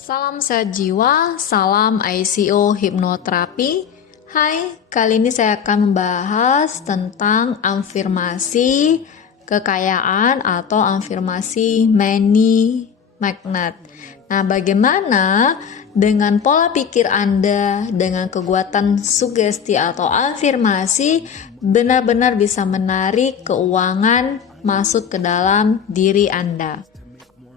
Salam sehat jiwa, salam ICO hipnoterapi. Hai, kali ini saya akan membahas tentang afirmasi kekayaan atau afirmasi money magnet. Nah, bagaimana dengan pola pikir Anda, dengan kekuatan sugesti atau afirmasi benar-benar bisa menarik keuangan masuk ke dalam diri Anda.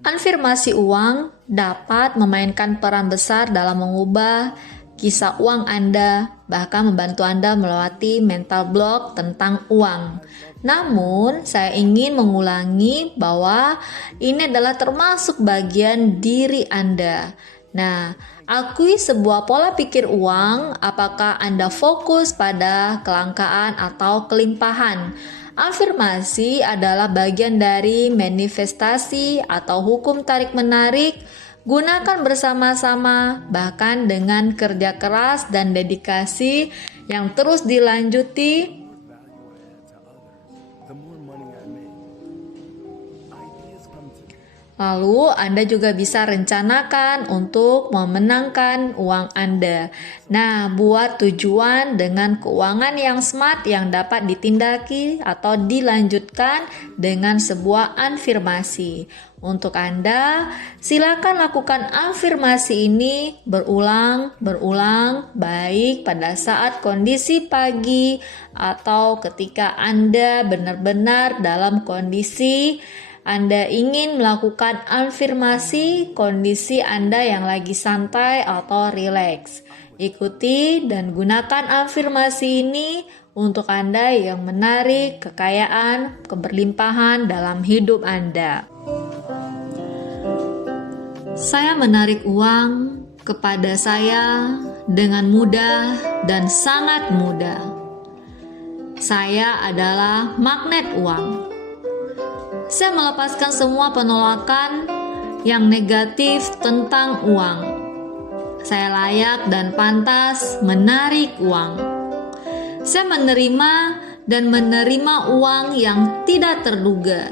Afirmasi uang dapat memainkan peran besar dalam mengubah kisah uang Anda, bahkan membantu Anda melewati mental block tentang uang. Namun, saya ingin mengulangi bahwa ini adalah termasuk bagian diri Anda. Nah, akui sebuah pola pikir uang, apakah Anda fokus pada kelangkaan atau kelimpahan. Afirmasi adalah bagian dari manifestasi atau hukum tarik-menarik. Gunakan bersama-sama, bahkan dengan kerja keras dan dedikasi yang terus dilanjuti. Lalu Anda juga bisa rencanakan untuk memenangkan uang Anda. Nah, buat tujuan dengan keuangan yang smart yang dapat ditindaki atau dilanjutkan dengan sebuah afirmasi. Untuk Anda, silakan lakukan afirmasi ini berulang, baik pada saat kondisi pagi atau ketika Anda benar-benar dalam kondisi Anda ingin melakukan afirmasi kondisi Anda yang lagi santai atau rileks. Ikuti dan gunakan afirmasi ini untuk Anda yang menarik kekayaan, keberlimpahan dalam hidup Anda. Saya menarik uang kepada saya dengan mudah dan sangat mudah. Saya adalah magnet uang. Saya melepaskan semua penolakan yang negatif tentang uang. Saya layak dan pantas menarik uang. Saya menerima dan menerima uang yang tidak terduga,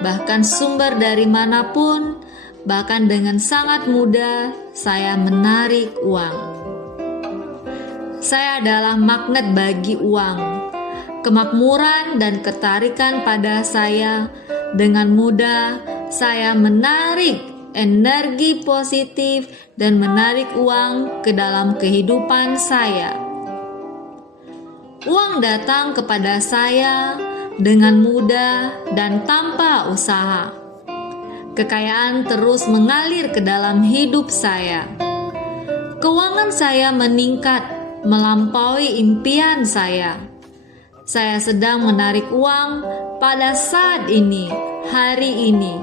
bahkan sumber dari manapun, bahkan dengan sangat mudah saya menarik uang. Saya adalah magnet bagi uang. Kemakmuran dan ketarikan pada saya. Dengan mudah, saya menarik energi positif dan menarik uang ke dalam kehidupan saya. Uang datang kepada saya dengan mudah dan tanpa usaha. Kekayaan terus mengalir ke dalam hidup saya. Keuangan saya meningkat melampaui impian saya. Saya sedang menarik uang pada saat ini, hari ini.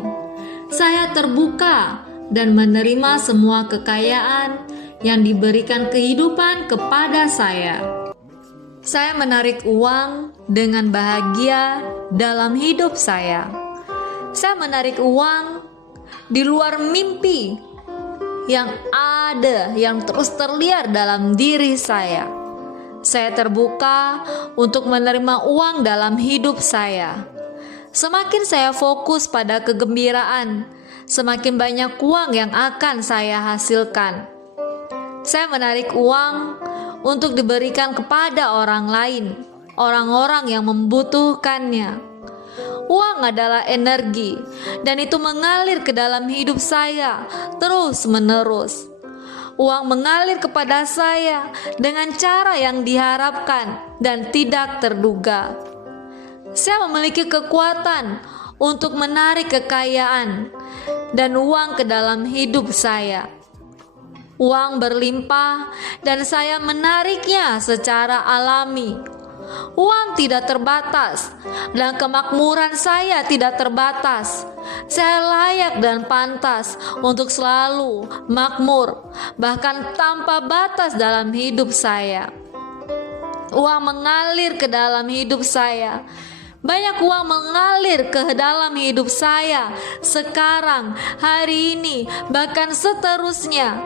Saya terbuka dan menerima semua kekayaan yang diberikan kehidupan kepada saya. Saya menarik uang dengan bahagia dalam hidup saya. Saya menarik uang di luar mimpi yang ada, yang terus terlihat dalam diri saya. Saya terbuka untuk menerima uang dalam hidup saya. Semakin saya fokus pada kegembiraan, semakin banyak uang yang akan saya hasilkan. Saya menarik uang untuk diberikan kepada orang lain, orang-orang yang membutuhkannya. Uang adalah energi, dan itu mengalir ke dalam hidup saya terus-menerus. Uang mengalir kepada saya dengan cara yang diharapkan dan tidak terduga. Saya memiliki kekuatan untuk menarik kekayaan dan uang ke dalam hidup saya. Uang berlimpah dan saya menariknya secara alami. Uang tidak terbatas dan kemakmuran saya tidak terbatas. Saya layak dan pantas untuk selalu makmur, bahkan tanpa batas dalam hidup saya. Uang mengalir ke dalam hidup saya. Banyak uang mengalir ke dalam hidup saya sekarang, hari ini, bahkan seterusnya.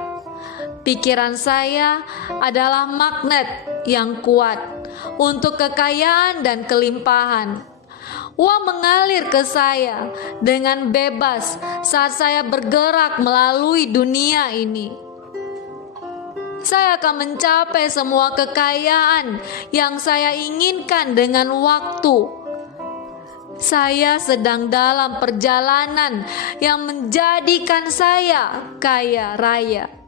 Pikiran saya adalah magnet yang kuat untuk kekayaan dan kelimpahan. Uang mengalir ke saya dengan bebas saat saya bergerak melalui dunia ini. Saya akan mencapai semua kekayaan yang saya inginkan dengan waktu. Saya sedang dalam perjalanan yang menjadikan saya kaya raya.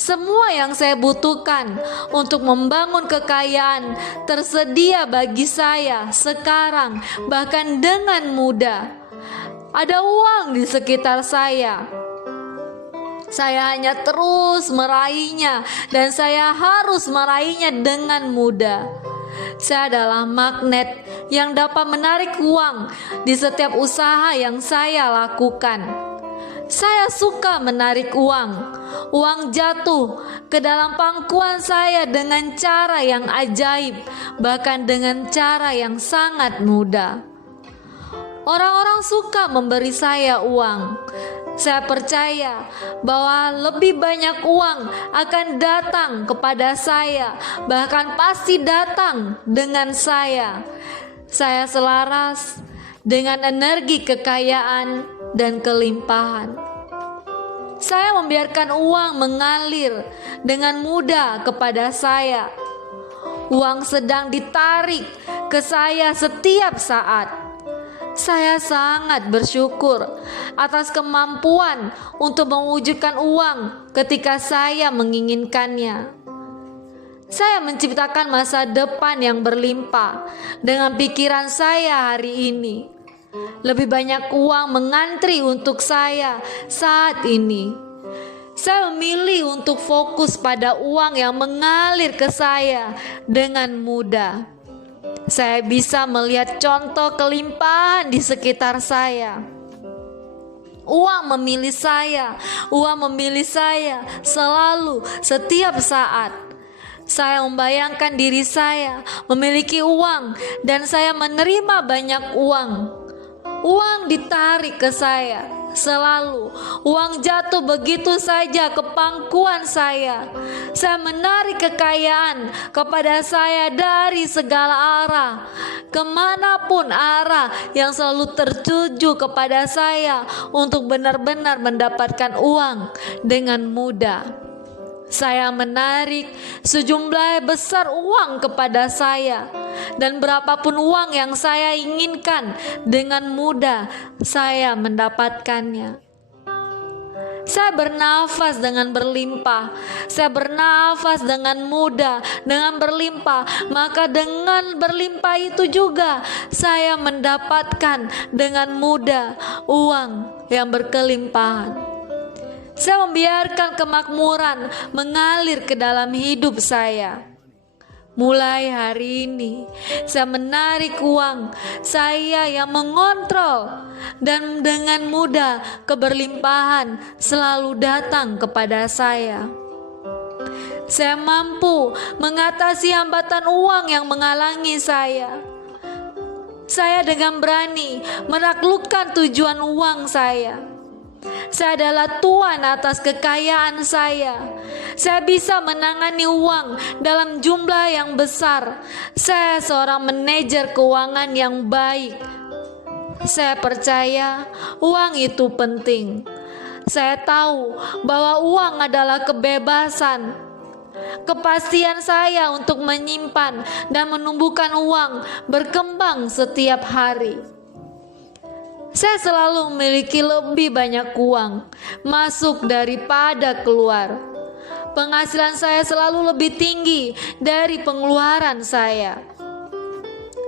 Semua yang saya butuhkan untuk membangun kekayaan tersedia bagi saya sekarang, bahkan dengan mudah. Ada uang di sekitar saya. Saya hanya terus meraihnya, dan saya harus meraihnya dengan mudah. Saya adalah magnet yang dapat menarik uang di setiap usaha yang saya lakukan. Saya suka menarik uang. Uang jatuh ke dalam pangkuan saya dengan cara yang ajaib, bahkan dengan cara yang sangat mudah. Orang-orang suka memberi saya uang. Saya percaya bahwa lebih banyak uang akan datang kepada saya, bahkan pasti datang dengan saya. Saya selaras dengan energi kekayaan dan kelimpahan. Saya membiarkan uang mengalir dengan mudah kepada saya. Uang sedang ditarik ke saya setiap saat. Saya sangat bersyukur atas kemampuan untuk mewujudkan uang ketika saya menginginkannya. Saya menciptakan masa depan yang berlimpah dengan pikiran saya hari ini. Lebih banyak uang mengantri untuk saya saat ini. Saya memilih untuk fokus pada uang yang mengalir ke saya dengan mudah. Saya bisa melihat contoh kelimpahan di sekitar saya. Uang memilih saya selalu, setiap saat. Saya membayangkan diri saya memiliki uang dan saya menerima banyak uang. Uang ditarik ke saya selalu. Uang jatuh begitu saja ke pangkuan saya. Saya menarik kekayaan kepada saya dari segala arah. Kemanapun arah yang selalu tertuju kepada saya untuk benar-benar mendapatkan uang dengan mudah. Saya menarik sejumlah besar uang kepada saya, dan berapapun uang yang saya inginkan, dengan mudah saya mendapatkannya. Saya bernafas dengan berlimpah. Saya bernafas dengan mudah, dengan berlimpah. Maka dengan berlimpah itu juga saya mendapatkan dengan mudah uang yang berkelimpahan. Saya membiarkan kemakmuran mengalir ke dalam hidup saya. Mulai hari ini, saya menarik uang saya yang mengontrol, dan dengan mudah keberlimpahan selalu datang kepada saya. Saya mampu mengatasi hambatan uang yang menghalangi saya. Saya dengan berani menaklukkan tujuan uang saya. Saya adalah tuan atas kekayaan saya. Saya bisa menangani uang dalam jumlah yang besar. Saya seorang manajer keuangan yang baik. Saya percaya uang itu penting. Saya tahu bahwa uang adalah kebebasan. Kepastian saya untuk menyimpan dan menumbuhkan uang berkembang setiap hari. Saya selalu memiliki lebih banyak uang masuk daripada keluar. Penghasilan saya selalu lebih tinggi dari pengeluaran saya.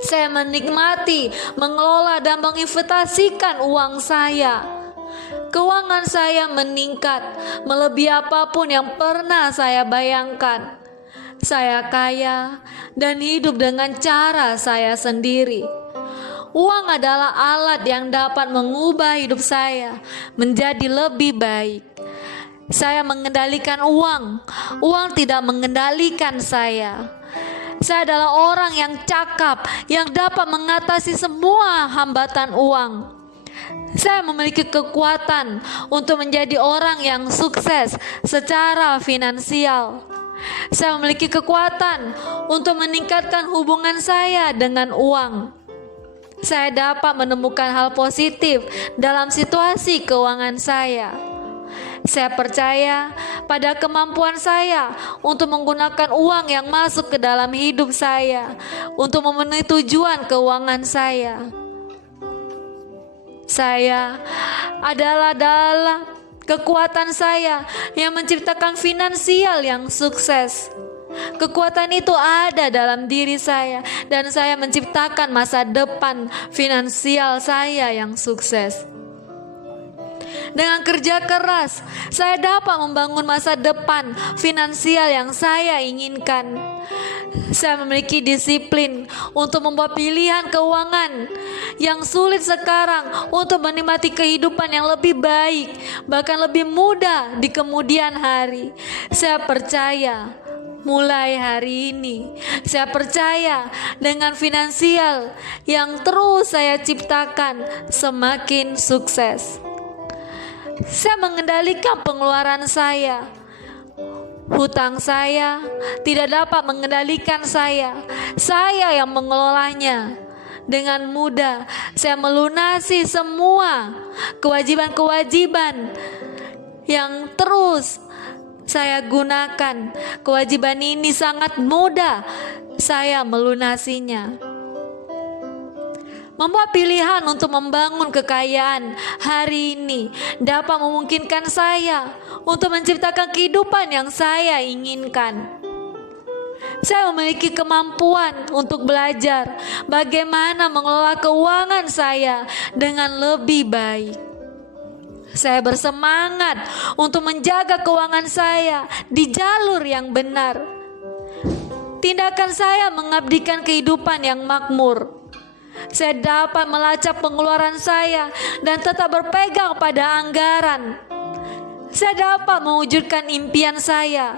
Saya menikmati, mengelola dan menginvestasikan uang saya. Keuangan saya meningkat melebihi apapun yang pernah saya bayangkan. Saya kaya dan hidup dengan cara saya sendiri. Uang adalah alat yang dapat mengubah hidup saya menjadi lebih baik. Saya mengendalikan uang, uang tidak mengendalikan saya. Saya adalah orang yang cakap, yang dapat mengatasi semua hambatan uang. Saya memiliki kekuatan untuk menjadi orang yang sukses secara finansial. Saya memiliki kekuatan untuk meningkatkan hubungan saya dengan uang. saya dapat menemukan hal positif dalam situasi keuangan saya. Saya percaya pada kemampuan saya untuk menggunakan uang yang masuk ke dalam hidup saya untuk memenuhi tujuan keuangan saya. Saya adalah kekuatan saya yang menciptakan finansial yang sukses. Kekuatan itu ada dalam diri saya dan saya menciptakan masa depan finansial saya yang sukses. Dengan kerja keras, saya dapat membangun masa depan finansial yang saya inginkan. Saya memiliki disiplin untuk membuat pilihan keuangan yang sulit sekarang untuk menikmati kehidupan yang lebih baik, bahkan lebih mudah di kemudian hari. Saya percaya mulai hari ini, saya percaya dengan finansial yang terus saya ciptakan semakin sukses. Saya mengendalikan pengeluaran saya. Hutang saya tidak dapat mengendalikan saya. Saya yang mengelolanya. Dengan mudah saya melunasi semua kewajiban-kewajiban yang terus saya gunakan. Kewajiban ini sangat mudah saya melunasinya. Membuat pilihan untuk membangun kekayaan hari ini dapat memungkinkan saya untuk menciptakan kehidupan yang saya inginkan. Saya memiliki kemampuan untuk belajar bagaimana mengelola keuangan saya dengan lebih baik. Saya bersemangat untuk menjaga keuangan saya di jalur yang benar. Tindakan saya mengabdikan kehidupan yang makmur. Saya dapat melacak pengeluaran saya dan tetap berpegang pada anggaran. Saya dapat mewujudkan impian saya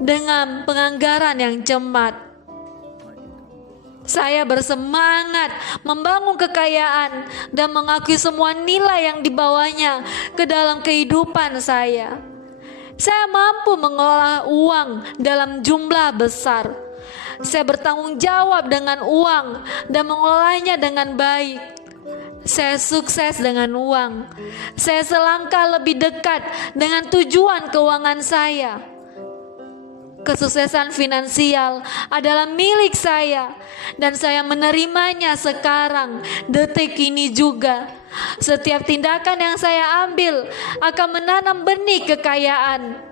dengan penganggaran yang cermat. Saya bersemangat membangun kekayaan dan mengakui semua nilai yang dibawanya ke dalam kehidupan saya. Saya mampu mengelola uang dalam jumlah besar. Saya bertanggung jawab dengan uang dan mengelolanya dengan baik. Saya sukses dengan uang. Saya selangkah lebih dekat dengan tujuan keuangan saya. Kesuksesan finansial adalah milik saya dan saya menerimanya sekarang, detik ini juga. Setiap tindakan yang saya ambil akan menanam benih kekayaan.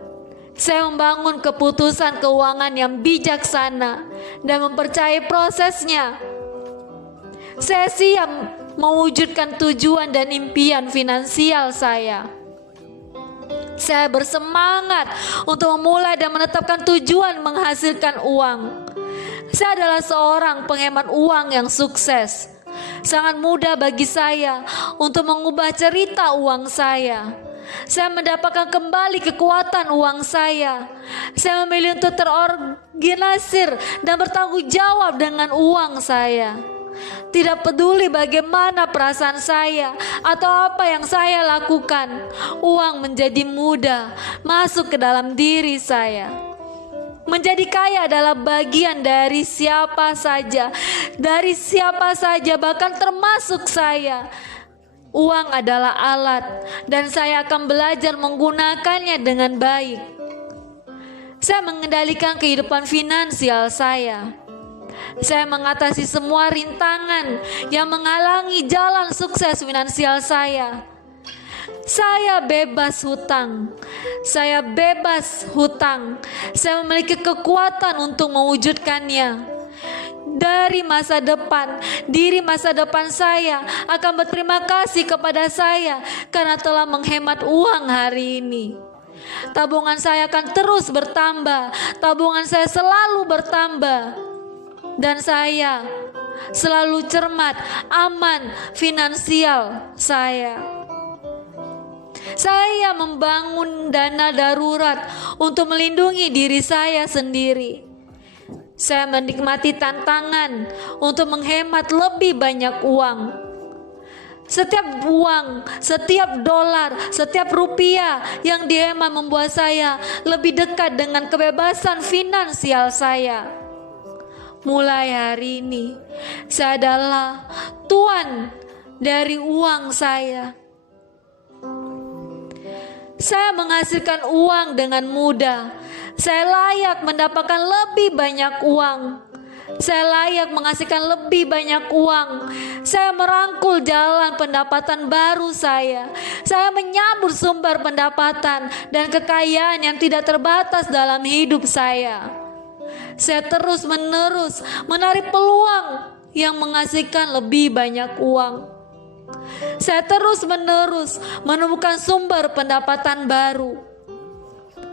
Saya membangun keputusan keuangan yang bijaksana dan mempercayai prosesnya. Saya siap mewujudkan tujuan dan impian finansial saya. Saya bersemangat untuk memulai dan menetapkan tujuan menghasilkan uang. Saya adalah seorang penghemat uang yang sukses. Sangat mudah bagi saya untuk mengubah cerita uang saya. Saya mendapatkan kembali kekuatan uang saya. Saya memilih untuk terorganisir dan bertanggung jawab dengan uang saya. Tidak peduli bagaimana perasaan saya atau apa yang saya lakukan, uang menjadi mudah masuk ke dalam diri saya. Menjadi kaya adalah bagian dari siapa saja, bahkan termasuk saya. Uang adalah alat dan saya akan belajar menggunakannya dengan baik. Saya mengendalikan kehidupan finansial saya. Saya mengatasi semua rintangan yang menghalangi jalan sukses finansial saya. Saya bebas hutang. Saya memiliki kekuatan untuk mewujudkannya. Dari diri masa depan saya akan berterima kasih kepada saya karena telah menghemat uang hari ini. Tabungan saya akan terus bertambah. Tabungan saya selalu bertambah. Dan saya selalu cermat, aman finansial saya. Saya membangun dana darurat untuk melindungi diri saya sendiri. Saya menikmati tantangan untuk menghemat lebih banyak uang. Setiap uang, setiap dolar, setiap rupiah yang dihemat membuat saya lebih dekat dengan kebebasan finansial saya. Mulai hari ini, saya adalah tuan dari uang saya. Saya menghasilkan uang dengan mudah. Saya layak mendapatkan lebih banyak uang. Saya layak menghasilkan lebih banyak uang. Saya merangkul jalan pendapatan baru saya. Saya menyambut sumber pendapatan dan kekayaan yang tidak terbatas dalam hidup saya. Saya terus-menerus menarik peluang yang menghasilkan lebih banyak uang. Saya terus-menerus menemukan sumber pendapatan baru.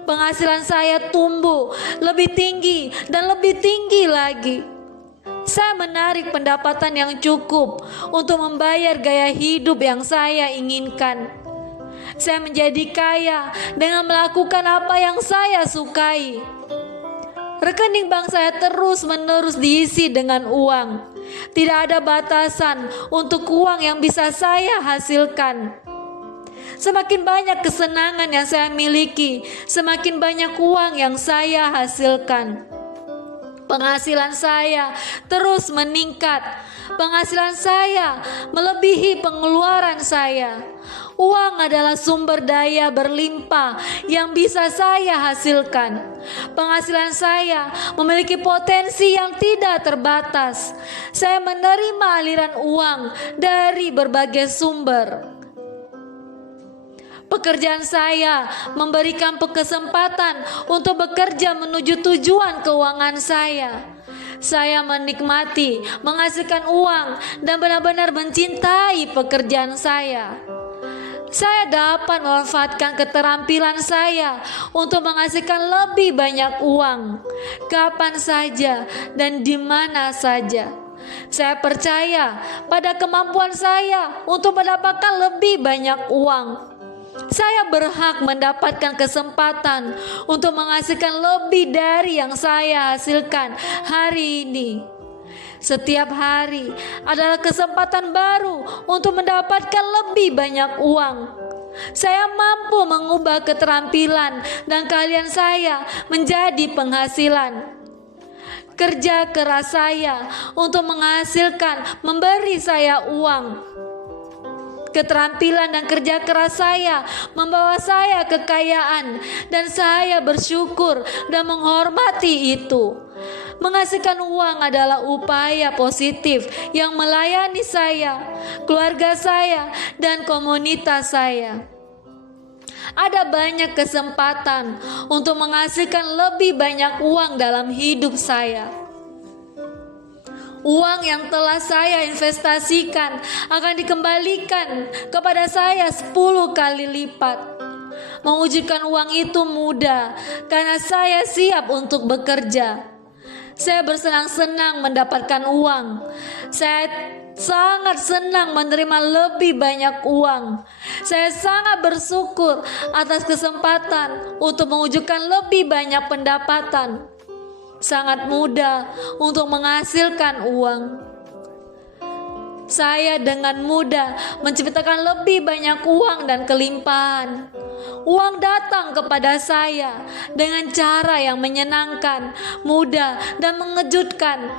Penghasilan saya tumbuh lebih tinggi dan lebih tinggi lagi. Saya menarik pendapatan yang cukup untuk membayar gaya hidup yang saya inginkan. Saya menjadi kaya dengan melakukan apa yang saya sukai. Rekening bank saya terus-menerus diisi dengan uang. Tidak ada batasan untuk uang yang bisa saya hasilkan. Semakin banyak kesenangan yang saya miliki, semakin banyak uang yang saya hasilkan. Penghasilan saya terus meningkat. Penghasilan saya melebihi pengeluaran saya. Uang adalah sumber daya berlimpah yang bisa saya hasilkan. Penghasilan saya memiliki potensi yang tidak terbatas. Saya menerima aliran uang dari berbagai sumber. Pekerjaan saya memberikan kesempatan untuk bekerja menuju tujuan keuangan saya. Saya menikmati menghasilkan uang dan benar-benar mencintai pekerjaan saya. Saya dapat memanfaatkan keterampilan saya untuk menghasilkan lebih banyak uang, kapan saja dan di mana saja. Saya percaya pada kemampuan saya untuk mendapatkan lebih banyak uang. Saya berhak mendapatkan kesempatan untuk menghasilkan lebih dari yang saya hasilkan hari ini. Setiap hari adalah kesempatan baru untuk mendapatkan lebih banyak uang. Saya mampu mengubah keterampilan dan keahlian saya menjadi penghasilan. Kerja keras saya untuk menghasilkan memberi saya uang. Keterampilan dan kerja keras saya membawa saya kekayaan dan saya bersyukur dan menghormati itu. Menghasilkan uang adalah upaya positif yang melayani saya, keluarga saya, dan komunitas saya. Ada banyak kesempatan untuk menghasilkan lebih banyak uang dalam hidup saya. Uang yang telah saya investasikan akan dikembalikan kepada saya 10 kali lipat. Mewujudkan uang itu mudah karena saya siap untuk bekerja. Saya bersenang-senang mendapatkan uang. Saya sangat senang menerima lebih banyak uang. Saya sangat bersyukur atas kesempatan untuk mewujudkan lebih banyak pendapatan. Sangat mudah untuk menghasilkan uang. Saya dengan mudah menciptakan lebih banyak uang dan kelimpahan. Uang datang kepada saya dengan cara yang menyenangkan, mudah, dan mengejutkan.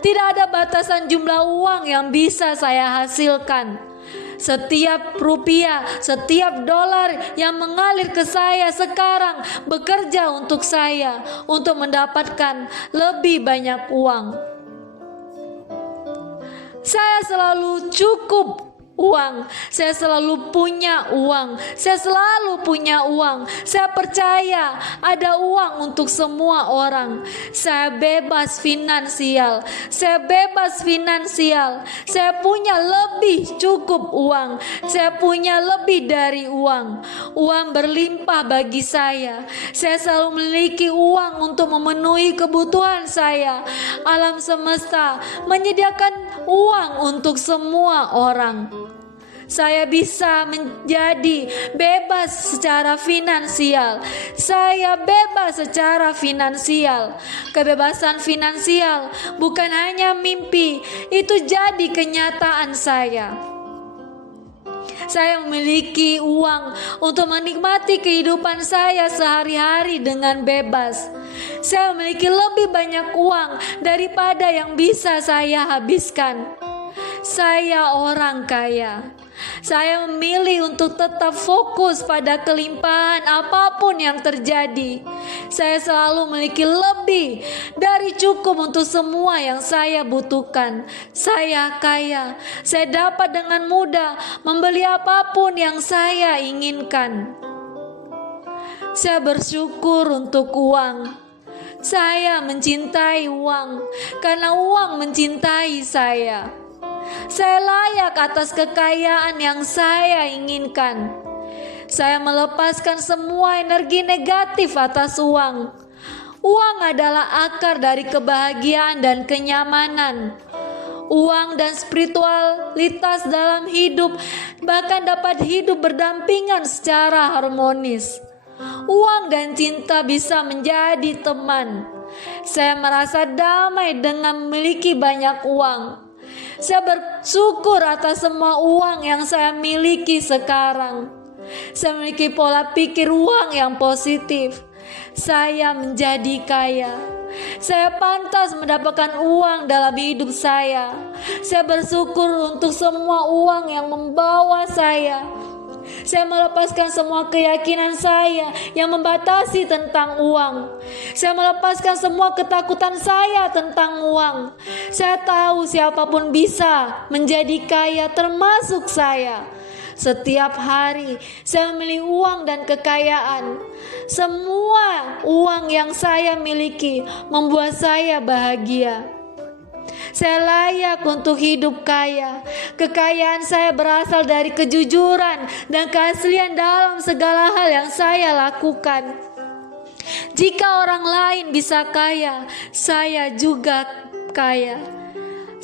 Tidak ada batasan jumlah uang yang bisa saya hasilkan. Setiap rupiah, setiap dolar yang mengalir ke saya sekarang bekerja untuk saya untuk mendapatkan lebih banyak uang. Saya selalu cukup uang, saya selalu punya uang, saya selalu punya uang. Saya percaya ada uang untuk semua orang. Saya bebas finansial, saya bebas finansial. Saya punya lebih cukup uang, saya punya lebih dari uang. Uang berlimpah bagi saya. Saya selalu memiliki uang untuk memenuhi kebutuhan saya. Alam semesta menyediakan uang untuk semua orang. Saya bisa menjadi bebas secara finansial. Saya bebas secara finansial. Kebebasan finansial bukan hanya mimpi, itu jadi kenyataan saya. Saya memiliki uang untuk menikmati kehidupan saya sehari-hari dengan bebas. Saya memiliki lebih banyak uang daripada yang bisa saya habiskan. Saya orang kaya. Saya memilih untuk tetap fokus pada kelimpahan apapun yang terjadi. Saya selalu memiliki lebih dari cukup untuk semua yang saya butuhkan. Saya kaya. Saya dapat dengan mudah membeli apapun yang saya inginkan. Saya bersyukur untuk uang. Saya mencintai uang karena uang mencintai saya. Saya layak atas kekayaan yang saya inginkan. Saya melepaskan semua energi negatif atas uang. Uang adalah akar dari kebahagiaan dan kenyamanan. Uang dan spiritualitas dalam hidup bahkan dapat hidup berdampingan secara harmonis. Uang dan cinta bisa menjadi teman. Saya merasa damai dengan memiliki banyak uang. Saya bersyukur atas semua uang yang saya miliki sekarang. Saya memiliki pola pikir uang yang positif. Saya menjadi kaya. Saya pantas mendapatkan uang dalam hidup saya. Saya bersyukur untuk semua uang yang membawa saya. Saya melepaskan semua keyakinan saya yang membatasi tentang uang. Saya melepaskan semua ketakutan saya tentang uang. Saya tahu siapapun bisa menjadi kaya, termasuk saya. Setiap hari saya memilih uang dan kekayaan. Semua uang yang saya miliki membuat saya bahagia. Saya layak untuk hidup kaya. Kekayaan saya berasal dari kejujuran dan keaslian dalam segala hal yang saya lakukan. Jika orang lain bisa kaya, saya juga kaya.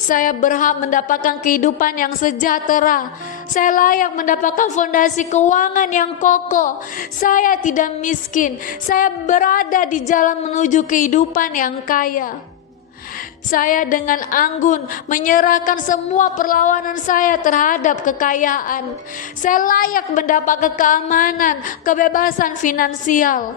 Saya berhak mendapatkan kehidupan yang sejahtera. Saya layak mendapatkan fondasi keuangan yang kokoh. Saya tidak miskin. Saya berada di jalan menuju kehidupan yang kaya. Saya dengan anggun menyerahkan semua perlawanan saya terhadap kekayaan. Saya layak mendapat keamanan, kebebasan finansial.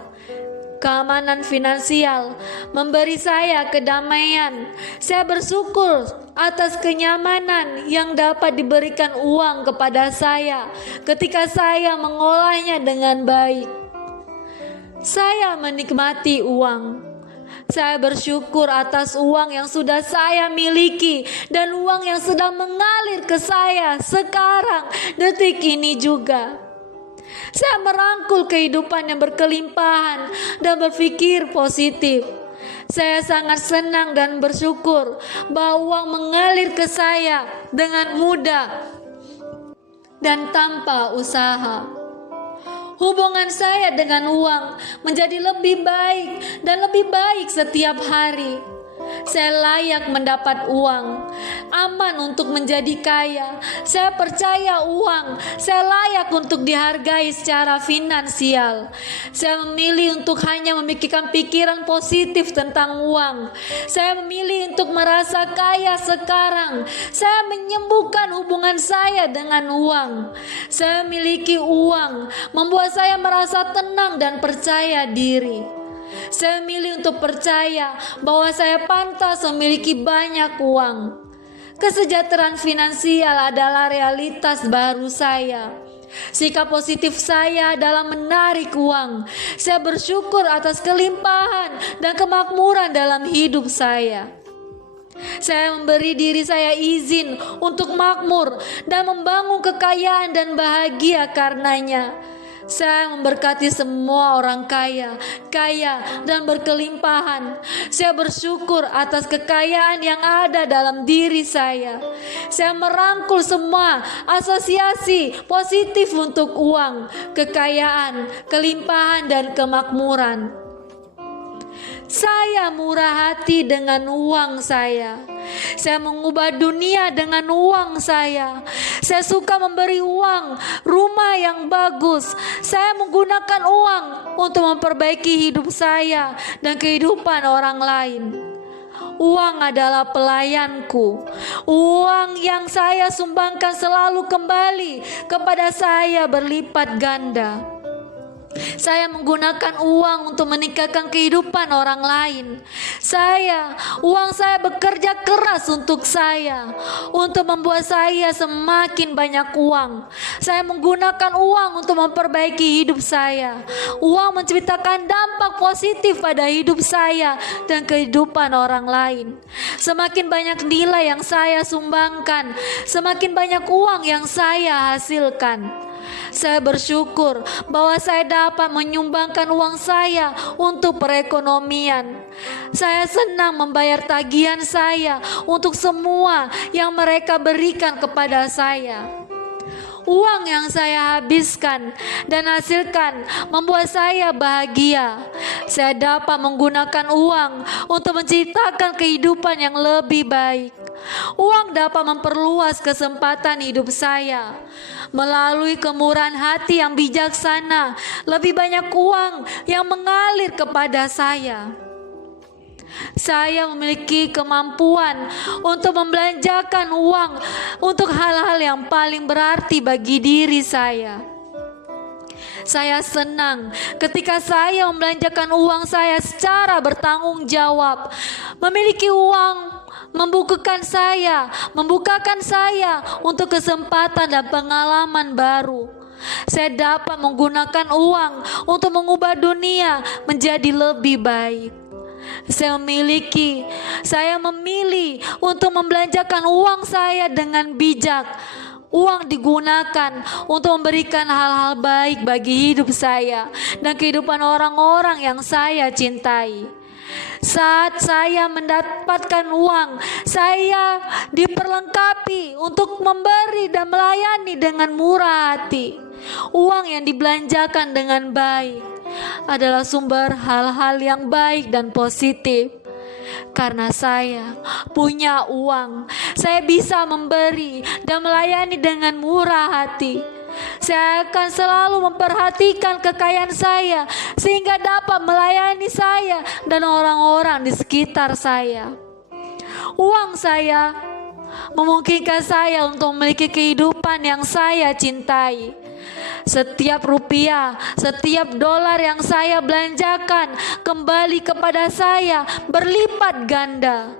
Keamanan finansial memberi saya kedamaian. Saya bersyukur atas kenyamanan yang dapat diberikan uang kepada saya ketika saya mengolahnya dengan baik. Saya menikmati uang. Saya bersyukur atas uang yang sudah saya miliki dan uang yang sedang mengalir ke saya sekarang, detik ini juga. Saya merangkul kehidupan yang berkelimpahan dan berpikir positif. Saya sangat senang dan bersyukur bahwa uang mengalir ke saya dengan mudah dan tanpa usaha. Hubungan saya dengan uang menjadi lebih baik dan lebih baik setiap hari. Saya layak mendapat uang, aman untuk menjadi kaya. Saya percaya uang, saya layak untuk dihargai secara finansial. Saya memilih untuk hanya memikirkan pikiran positif tentang uang. Saya memilih untuk merasa kaya sekarang. Saya menyembuhkan hubungan saya dengan uang. Saya memiliki uang, membuat saya merasa tenang dan percaya diri. Saya memilih untuk percaya bahwa saya pantas memiliki banyak uang. Kesejahteraan finansial adalah realitas baru saya. Sikap positif saya dalam menarik uang. Saya bersyukur atas kelimpahan dan kemakmuran dalam hidup saya. Saya memberi diri saya izin untuk makmur dan membangun kekayaan dan bahagia karenanya. Saya memberkati semua orang kaya dan berkelimpahan. Saya bersyukur atas kekayaan yang ada dalam diri saya. Saya merangkul semua asosiasi positif untuk uang, kekayaan, kelimpahan, dan kemakmuran. Saya murah hati dengan uang saya. Saya mengubah dunia dengan uang saya. Saya suka memberi uang, rumah yang bagus. Saya menggunakan uang untuk memperbaiki hidup saya dan kehidupan orang lain. Uang adalah pelayanku. Uang yang saya sumbangkan selalu kembali kepada saya berlipat ganda. Saya menggunakan uang untuk meningkatkan kehidupan orang lain. Uang saya bekerja keras untuk saya, untuk membuat saya semakin banyak uang. Saya menggunakan uang untuk memperbaiki hidup saya. Uang menciptakan dampak positif pada hidup saya dan kehidupan orang lain. Semakin banyak nilai yang saya sumbangkan, semakin banyak uang yang saya hasilkan. Saya bersyukur bahwa saya dapat menyumbangkan uang saya untuk perekonomian. Saya senang membayar tagihan saya untuk semua yang mereka berikan kepada saya. Uang yang saya habiskan dan hasilkan membuat saya bahagia. Saya dapat menggunakan uang untuk menciptakan kehidupan yang lebih baik. Uang dapat memperluas kesempatan hidup saya. Melalui kemurahan hati yang bijaksana, lebih banyak uang yang mengalir kepada saya. Saya memiliki kemampuan untuk membelanjakan uang untuk hal-hal yang paling berarti bagi diri saya. Saya senang ketika saya membelanjakan uang saya secara bertanggung jawab. Memiliki uang membukakan saya untuk kesempatan dan pengalaman baru. Saya dapat menggunakan uang untuk mengubah dunia menjadi lebih baik. Saya memilih untuk membelanjakan uang saya dengan bijak. Uang digunakan untuk memberikan hal-hal baik bagi hidup saya dan kehidupan orang-orang yang saya cintai. Saat saya mendapatkan uang, saya diperlengkapi untuk memberi dan melayani dengan murah hati. Uang yang dibelanjakan dengan baik adalah sumber hal-hal yang baik dan positif. Karena saya punya uang, saya bisa memberi dan melayani dengan murah hati. Saya akan selalu memperhatikan kekayaan saya sehingga dapat melayani saya dan orang-orang di sekitar saya. Uang saya memungkinkan saya untuk memiliki kehidupan yang saya cintai. Setiap rupiah, setiap dolar yang saya belanjakan kembali kepada saya berlipat ganda.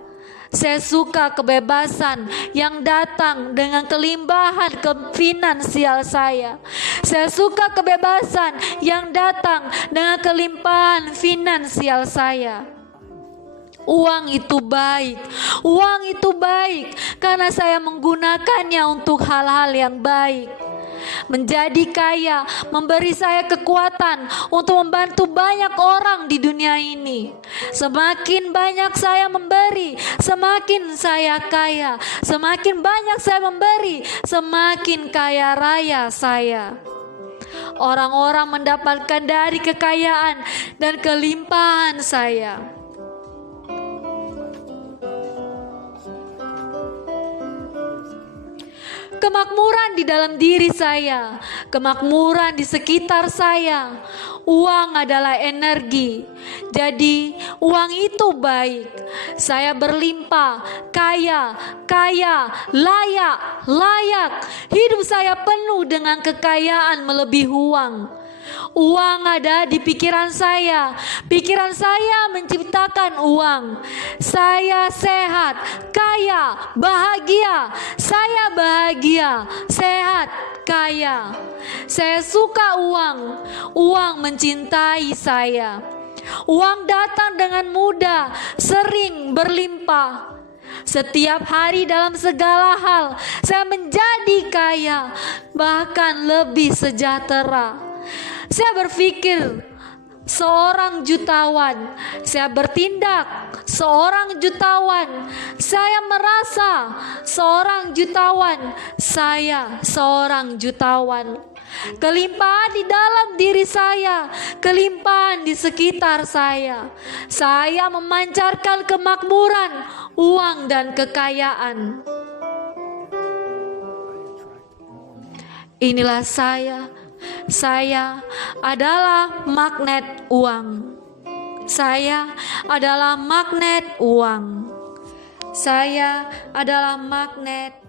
Saya suka kebebasan yang datang dengan kelimpahan finansial saya. Saya suka kebebasan yang datang dengan kelimpahan finansial saya. Uang itu baik karena saya menggunakannya untuk hal-hal yang baik. Menjadi kaya memberi saya kekuatan untuk membantu banyak orang di dunia ini. Semakin banyak saya memberi, semakin saya kaya. Semakin banyak saya memberi, semakin kaya raya saya. Orang-orang mendapatkan dari kekayaan dan kelimpahan saya. Kemakmuran di dalam diri saya, kemakmuran di sekitar saya. Uang adalah energi, jadi uang itu baik. Saya berlimpah, kaya, layak. Hidup saya penuh dengan kekayaan melebihi uang. Uang ada di pikiran saya. Pikiran saya menciptakan uang. Saya sehat, kaya, bahagia. Saya bahagia, sehat, kaya. Saya suka uang. Uang mencintai saya. Uang datang dengan mudah, sering berlimpah. Setiap hari dalam segala hal, saya menjadi kaya, bahkan lebih sejahtera. Saya berpikir seorang jutawan, saya bertindak seorang jutawan, saya merasa seorang jutawan, saya seorang jutawan. Kelimpahan di dalam diri saya, kelimpahan di sekitar saya. Saya memancarkan kemakmuran, uang dan kekayaan. Inilah saya adalah magnet uang. Saya adalah magnet uang. Saya adalah magnet